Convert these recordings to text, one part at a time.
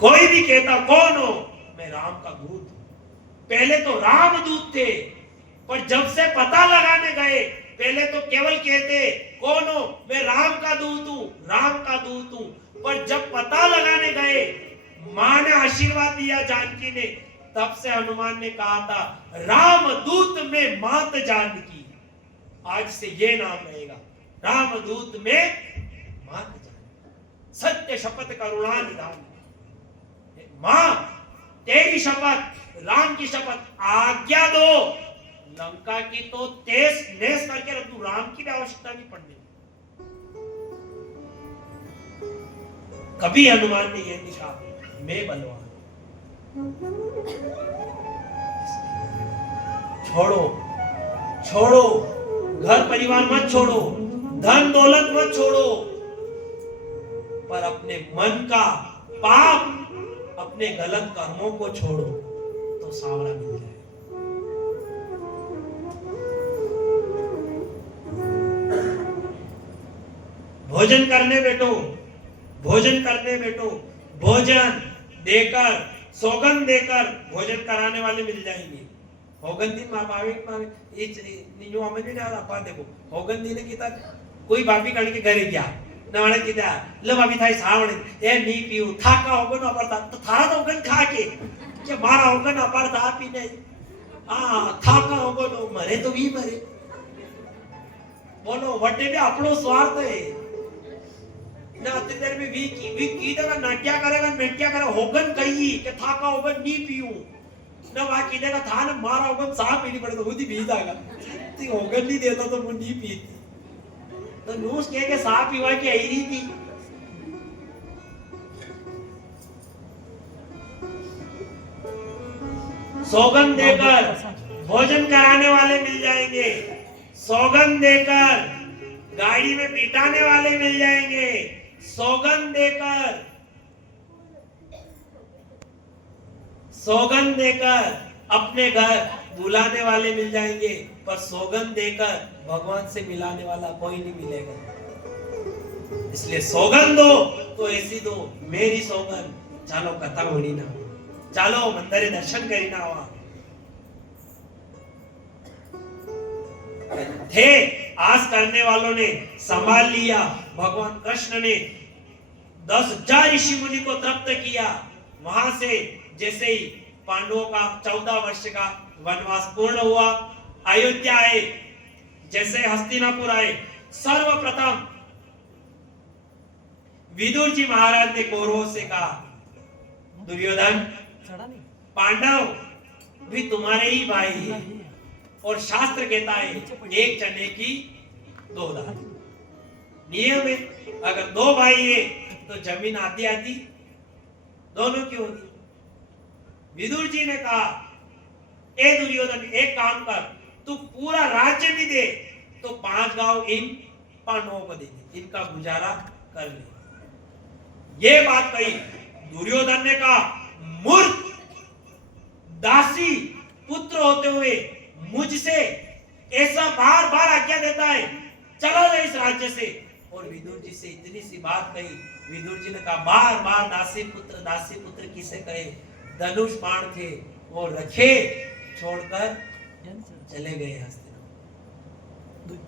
कोई भी कहता कौन हो, मैं राम का दूत हूं। पहले तो राम दूत थे, पर जब से पता लगाने गए, पहले तो केवल कहते कौन हो, मैं राम का दूत हूं, राम का दूत हूं। पर जब पता लगाने गए, मां ने आशीर्वाद दिया जानकी ने, तब से हनुमान ने कहा था राम दूत में मात जानकी। आज से ये नाम रहेगा, राम दूत में मात जानकी। सत्य शपथ करुणा निधान। मां तेरी शपथ, राम की शपथ, आज्ञा दो लंका की तो तेज नेस करके रख दूं, राम की भी आवश्यकता नहीं पड़ने। कभी हनुमान ने यह लिखा मैं बलवान। छोड़ो छोड़ो, घर परिवार मत छोड़ो, धन दौलत मत छोड़ो, पर अपने मन का पाप, अपने गलत कर्मों को छोड़ो तो सावरा मिल जाए। भोजन करने बैठो, भोजन करने बैठो, भोजन देकर, सौगंध देकर भोजन कराने वाले मिल जाएंगे। होगंदी होगंदी ने कीता कोई भाभी कण के घरे गया नाणे कीधा ले भाभी थाई सावण ए नी पीऊ थाका होगन अपरता तो थारा तो होगन खा के मारा होगन अपरता पी नहीं थाका होगन मरे तो भी मरे। बोलो वटे भी अपनो स्वार्थ है ना, अत्याचार में वी की देगा नाट्या करेगा नाट्या करे होगन कही के थाका होगन नी पीऊ ना, वहां की देगा था ना मारा होगन साफ पीनी पड़े तो खुद ही पी जाएगा। ती होगन नहीं देता तो वो नहीं पीती तो नूस कह के साफ पीवा की आई रही थी। सौगंध देकर भोजन कराने वाले मिल जाएंगे, सौगंध देकर गाड़ी में बिठाने वाले मिल जाएंगे, सौगंध देकर अपने घर बुलाने वाले मिल जाएंगे, पर सौगंध देकर भगवान से मिलाने वाला कोई नहीं मिलेगा। इसलिए सौगंध दो तो ऐसी दो, मेरी सौगंध चालो कथा होनी ना, चालो मंदिर दर्शन करी ना हुआ थे। आस करने वालों ने संभाल लिया। भगवान कृष्ण ने 10,000 ऋषि मुनि को तृप्त किया। वहां से जैसे ही पांडवों का 14 वर्ष का वनवास पूर्ण हुआ, अयोध्या आए, जैसे हस्तिनापुर आए, सर्वप्रथम विदुर जी महाराज ने कौरवों से कहा दुर्योधन पांडव भी तुम्हारे ही भाई है और शास्त्र कहता है एक चने की 2 दाल। नियम है अगर 2 भाई है तो जमीन आधी आधी दोनों की होगी। विदुर जी ने कहा ए दुर्योधन एक काम कर, तू पूरा राज्य भी दे तो 5 गांव इन पांडवों को दे दे, इनका गुजारा कर ले। ये बात कही। दुर्योधन ने कहा मूर्ख दासी पुत्र होते हुए मुझसे ऐसा बार बार आज्ञा देता है, चला जाए इस राज्य से। और विदुर जी से इतनी सी बात कही, विदुर जी ने कहा बार बार दासी पुत्र किसे कहे, धनुष बाण थे वो रखे छोड़कर चले गए हस्तिनापुर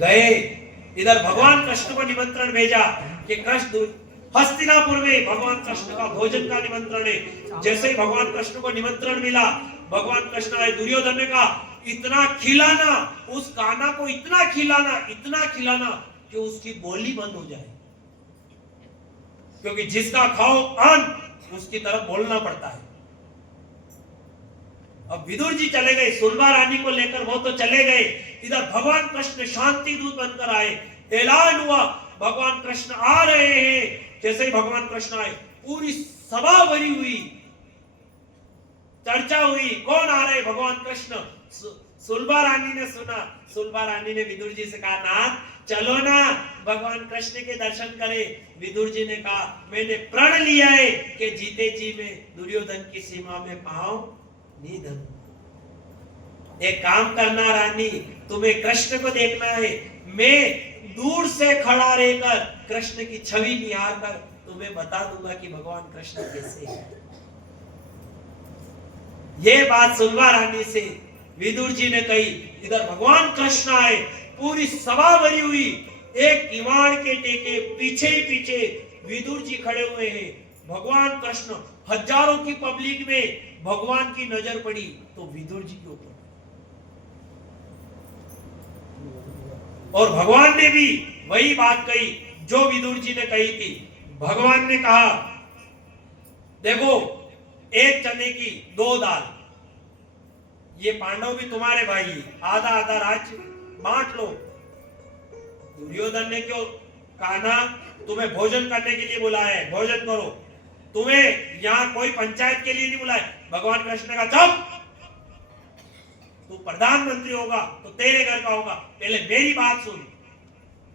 गए। इधर भगवान कृष्ण को निमंत्रण भेजा कि कृष्ण हस्तिनापुर में भगवान कृष्ण का भोजन का निमंत्रण है। जैसे ही भगवान कृष्ण को निमंत्रण मिला, भगवान कृष्ण आए। दुर्योधन ने कहा इतना खिलाना, उस कान्हा को इतना खिलाना कि उसकी बोली बंद हो जाए, क्योंकि जिसका खाओ अन्न उसकी तरफ बोलना पड़ता है। अब विदुर जी चले गए, सुलभा रानी को लेकर वो तो चले गए। इधर भगवान कृष्ण शांति दूत बनकर आए। ऐलान हुआ भगवान कृष्ण आ रहे हैं। जैसे ही भगवान कृष्ण आए पूरी सभा भरी हुई, चर्चा हुई कौन आ रहे भगवान कृष्ण। सुलभा रानी ने सुना। सुलभा रानी ने विदुर जी से कहा नाथ चलो ना भगवान कृष्ण के दर्शन करें। विदुर जी ने कहा मैंने प्रण लिया है कि जीते जी में दुर्योधन की सीमा में पांव नहीं धरूं। एक काम करना रानी, तुम्हें कृष्ण को देखना है, मैं दूर से खड़ा रहकर कृष्ण की छवि निहार कर तुम्हें बता दूंगा कि भगवान कृष्ण कैसे हैं। ये बात सुलभा रानी से विदुर जी ने कही। इधर भगवान कृष्ण आए, पूरी सभा भरी हुई, एक किवाड़ के टेके पीछे ही पीछे विदुर जी खड़े हुए हैं। भगवान कृष्ण, हजारों की पब्लिक में भगवान की नजर पड़ी तो विदुर जी के ऊपर, और भगवान ने भी वही बात कही जो विदुर जी ने कही थी। भगवान ने कहा, देखो एक चने की दो दाल, ये पांडव भी तुम्हारे भाई, आधा आधा राज्य बांट लो। दुर्योधन ने क्यों कहा ना, तुम्हें भोजन करने के लिए बुलाया है, भोजन करो, तुम्हें यहाँ कोई पंचायत के लिए नहीं बुलाया। भगवान कृष्ण ने कहा, जब तू प्रधानमंत्री होगा तो तेरे घर का होगा, पहले मेरी बात सुन।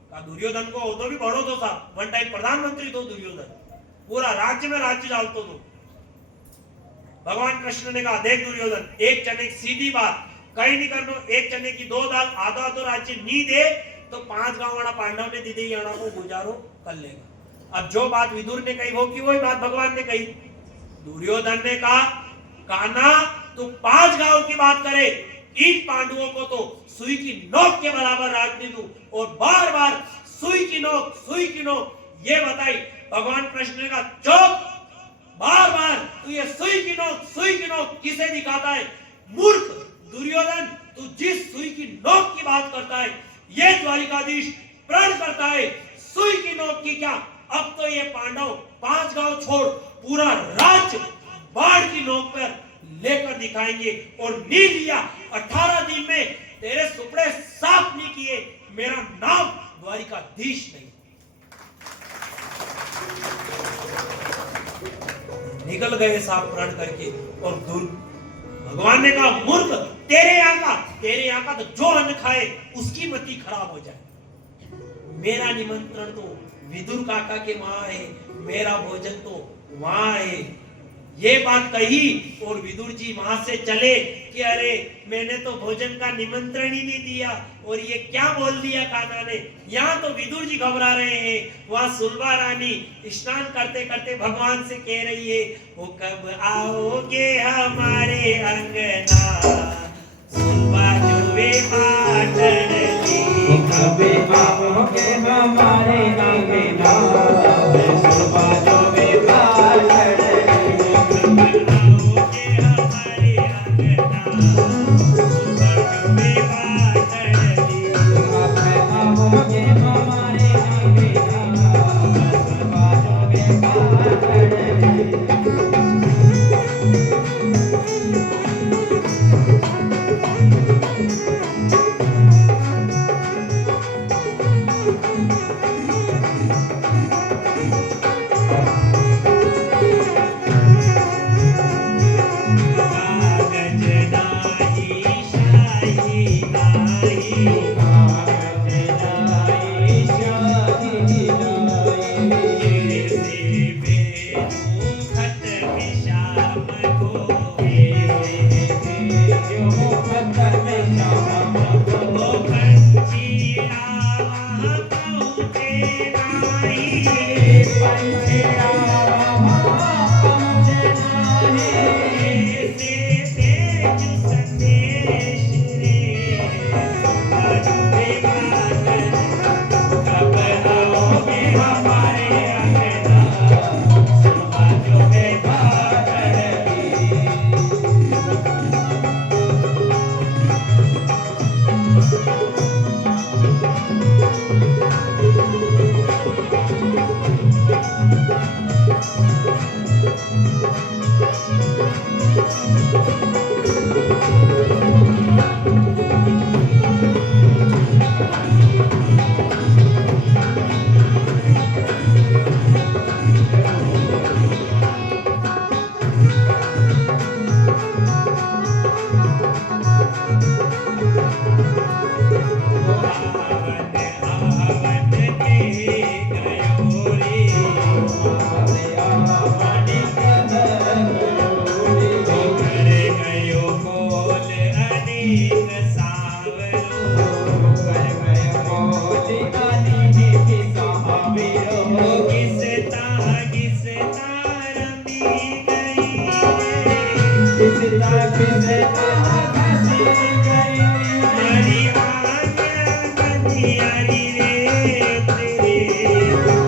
कहा दुर्योधन को तो भी बढ़ो तो साहब, वन टाइम प्रधानमंत्री तो दुर्योधन, पूरा राज्य में राज्य डालतो तो। भगवान कृष्ण ने कहा, देख दुर्योधन, एक चने की सीधी बात कहीं नहीं करना, एक चने की दो दाल, आधा आधा राज्य नहीं दे तो 5 गांव वाला पांडव ने दीदी याना को गुजारो कर लेगा। अब जो बात विदुर ने कही वो की वही बात भगवान ने कही। दुर्योधन ने कहा, कान्हा तू 5 गांव की बात करे, इन पांडवों को तो सुई की नोक के बराबर राज दे दूं, और बार बार सुई की नोक ये बताई। भगवान कृष्ण ने कहा, चुप, बार बार तू ये सुई की नोक किसे दिखाता है? मूर्ख दुर्योधन, तू जिस सुई की नोक की बात करता है, ये द्वारिकाधीश प्रण करता है सुई की नोक की क्या, अब तो ये पांडव 5 गांव छोड़ पूरा राज्य बाढ़ की नोक पर लेकर दिखाएंगे, और नहीं लिया 18 दिन में तेरे सुपड़े साफ नहीं किए, मेरा नाम द्वारिकाधीश नहीं। निकल गए साफ प्रण करके। और भगवान ने कहा, मूर्ख, तेरे यहाँ का तो जो अन्न खाए उसकी मति खराब हो जाए। मेरा निमंत्रण तो विदुर काका के वहां है, मेरा भोजन तो वहां है। ये बात कही और विदुर जी वहां से चले कि अरे मैंने तो भोजन का निमंत्रण ही नहीं दिया, और ये क्या बोल दिया कान्हा ने। यहाँ तो विदुर जी घबरा रहे हैं, वहां सुलभा रानी स्नान करते करते भगवान से कह रही है, वो कब आओगे हमारे अंगना, सुलभा जुए पाटली, कब आओगे हमारे अंगना, सुलभा जुए पाटली। आली रे तेरे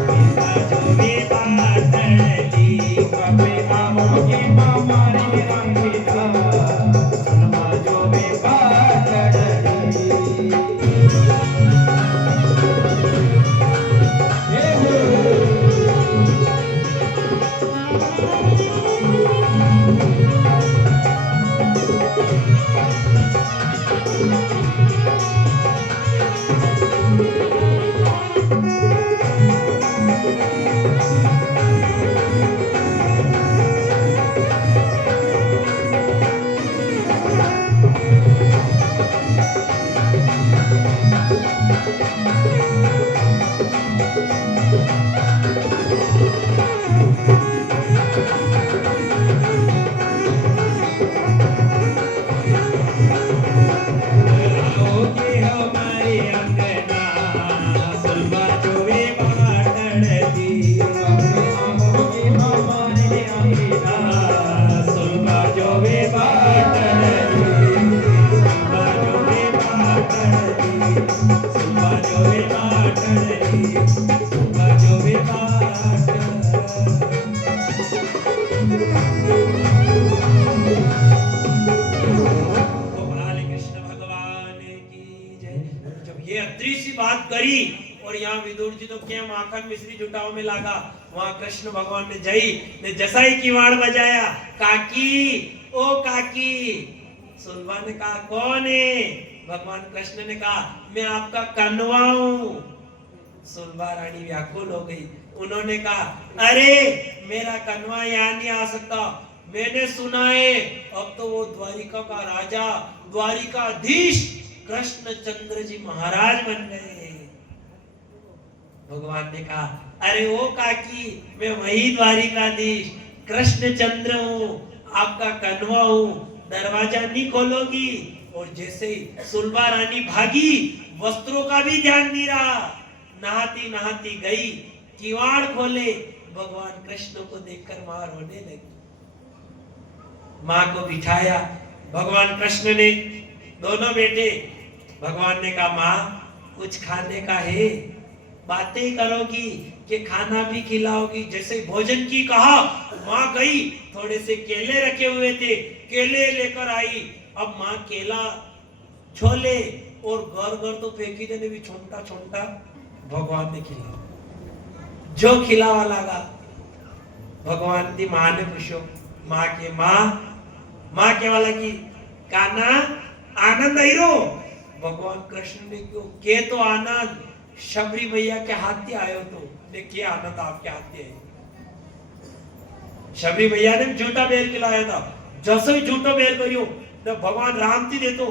पिता जो वे बाटली बापे मामोगे मामारे अंबिका सुनमा जो वे बाटली आओगे हमारे अंगना सुलभा जो वे बाटली बापे मामोगे मामारे अंबिका सुलभा जो वे बाटली सुलभा जो वे बाटली सुलभा जो वे बाटली सुलभा जो वे बाटली भगवान कृष्ण भगवान की जय। जब ये अदृश्य बात करी और यहाँ विदुर जी तो क्या माखन मिश्री जुटाओ में लागा वहां कृष्ण भगवान ने जई ने जैसा ही किवाड़ बजाया काकी ओ काकी सुलभा ने कहा कौन है भगवान कृष्ण ने कहा मैं आपका कन्वा हूं सुलभा रानी व्याकुल हो गई उन्होंने कहा अरे मेरा कन्वा यहाँ नहीं आ सकता मैंने सुना है अब तो वो द्वारिका का राजा द्वारिकाधीश कृष्णचंद्र जी महाराज बन गए भगवान ने कहा अरे ओ काकी मैं वही द्वारिकाधीश कृष्णचंद्र हूँ आपका कन्वा हूँ दरवाजा नहीं खोलोगी और जैसे ही सुलभा रानी भागी वस्त्रों का भी ध्यान नहीं रहा नहाती नहाती गई किवाड़ खोले भगवान कृष्ण को देखकर मां रोने लगी मां को बिठाया भगवान कृष्ण ने दोनों बेटे भगवान ने कहा मां कुछ खाने का है बातें करोगी कि खाना भी खिलाओगी जैसे भोजन की कहा मां गई थोड़े से केले रखे हुए थे केले लेकर आई अब मां केला छोले और घर घर तो फेंकी देने भी छोटा छोटा भगवान ने खिलाया जो खिलावा लगा भगवान की मां ने पूछो मां केवा लगी काना आनंद आई रो भगवान कृष्ण ने क्यों के तो आनंद शबरी मैया के हाथ आयो तो ने के आनंद आपके हाथ आए शबरी मैया ने झूठा बेर खिलाया था जैसे ही झूठो बेर करियो न भगवान राम थी देतो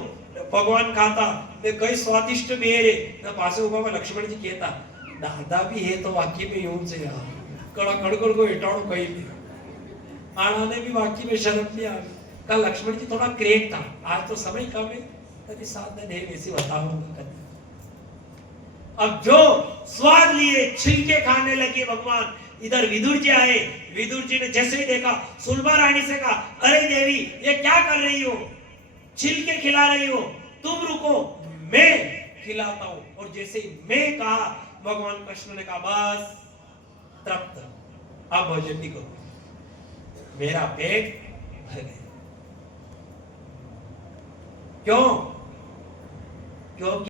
भगवान खाता ने कई स्वादिष्ट बेर है न पासे उभा लक्ष्मण जी कहता दादा भी है तो वाक्य में यूं से यार कड़ा कड़कड़ को हेटाड़ो कहीं नहीं आना ने भी वाक्य में शर्म नहीं आ कल लक्ष्मण जी थोड़ा क्रेक था आज तो समय कम है तभी साधन है वैसे बताऊंगा अब जो स्वाद लिए छिलके खाने लगे भगवान इधर विदुर जी आए विदुर जी ने जैसे ही देखा सुलभा रानी से कहा अरे देवी ये क्या कर रही हो छिलके खिला रही हो तुम रुको मैं खिलाता हूं और जैसे ही मैं कहा भगवान कृष्ण ने कहा बस तृप्त अब भोजन नहीं करो मेरा पेट भर गया क्यों क्योंकि